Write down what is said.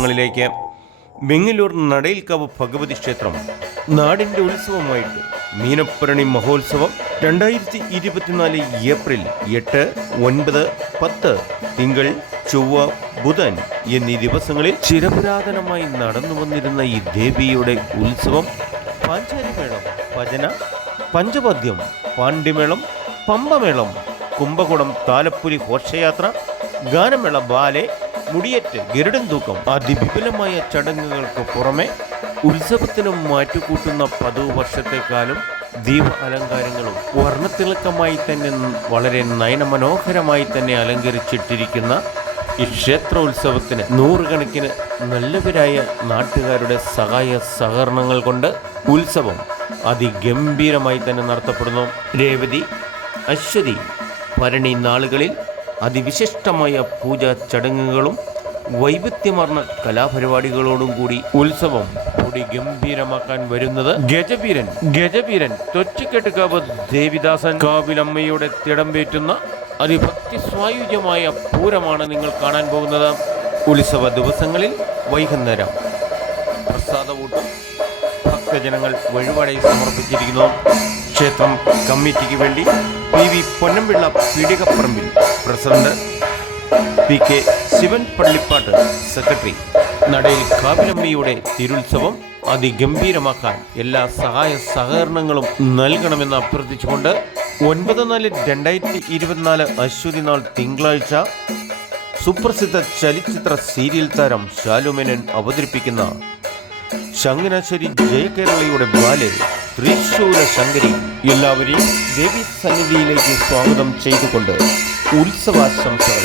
ഉത്സവങ്ങളിലേക്ക്. വെങ്ങല്ലൂർ നടയിൽക്കാവ് ഭഗവതി ക്ഷേത്രം നാടിൻ്റെ ഉത്സവമായിട്ട് മീനപ്പരണി മഹോത്സവം 2024 ഏപ്രിൽ 8, 9, 10 തിങ്കൾ, ചൊവ്വ, ബുധൻ എന്നീ ദിവസങ്ങളിൽ ചിരപുരാതനമായി നടന്നു വന്നിരുന്ന ഈ ദേവിയുടെ ഉത്സവം പാഞ്ചാരിമേളം, ഭജന, പഞ്ചവാദ്യം, പാണ്ഡിമേളം, പമ്പമേളം, കുംഭകുടം, താലപ്പൊലി, ഘോഷയാത്ര, ഗാനമേള, ബാലെ, മുടിയേറ്റ്, ഗരുഡൻ തൂക്കം അതിവിപുലമായ ചടങ്ങുകൾക്ക് പുറമെ ഉത്സവത്തിനും മാറ്റുകൂട്ടുന്ന 10 വർഷത്തെക്കാലം ദീപ അലങ്കാരങ്ങളും വർണ്ണത്തിളക്കമായി തന്നെ വളരെ നയനമനോഹരമായി തന്നെ അലങ്കരിച്ചിട്ടിരിക്കുന്ന ഈ ക്ഷേത്രോത്സവത്തിന് നൂറുകണക്കിന് നല്ലവരായ നാട്ടുകാരുടെ സഹായ സഹകരണങ്ങൾ കൊണ്ട് ഉത്സവം അതിഗംഭീരമായി തന്നെ നടത്തപ്പെടുന്നു. രേവതി, അശ്വതി, ഭരണി നാളുകളിൽ അതിവിശിഷ്ടമായ പൂജാ ചടങ്ങുകളും വൈവിധ്യമാർന്ന കലാപരിപാടികളോടും കൂടി ഉത്സവം കൂടി ഗംഭീരമാക്കാൻ വരുന്നത് ഗജവീരൻ തൊച്ചിക്കെട്ടുകാവ് ദേവിദാസൻ കാവിലമ്മയുടെ തിടമ്പേറ്റുന്ന അതിഭക്തി സ്വായുജ്യമായ പൂരമാണ് നിങ്ങൾ കാണാൻ പോകുന്നത്. ഉത്സവ ദിവസങ്ങളിൽ വൈകുന്നേരം പ്രസാദകൂട്ടും ഭക്തജനങ്ങൾ വഴിപാടായി സമർപ്പിച്ചിരിക്കുന്നു. ക്ഷേത്രം കമ്മിറ്റിക്ക് വേണ്ടി PV Ponnampilla Peedikaparambil president, PK Shivan Pallippattu secretary. നടയിൽ കാവിലമ്മയുടെ തിരുത്സവം അതിഗംഭീരമാക്കാൻ എല്ലാ സഹായ സഹകരണങ്ങളും നൽകണമെന്ന് അഭ്യർത്ഥിച്ചുകൊണ്ട് 9/4/2024 അശ്വതി നാൾ തിങ്കളാഴ്ച സുപ്രസിദ്ധ ചലച്ചിത്ര സീരിയൽ താരം ശാലുമേനൻ അവതരിപ്പിക്കുന്ന ചങ്ങനാശ്ശേരി ജയകേരളയുടെ ബാലെ ത്രിശൂല ശങ്കരി എല്ലാവരെയും ദേവി സന്നിധിയിലേക്ക് സ്വാഗതം ചെയ്തുകൊണ്ട് ഉത്സവാശംസകൾ.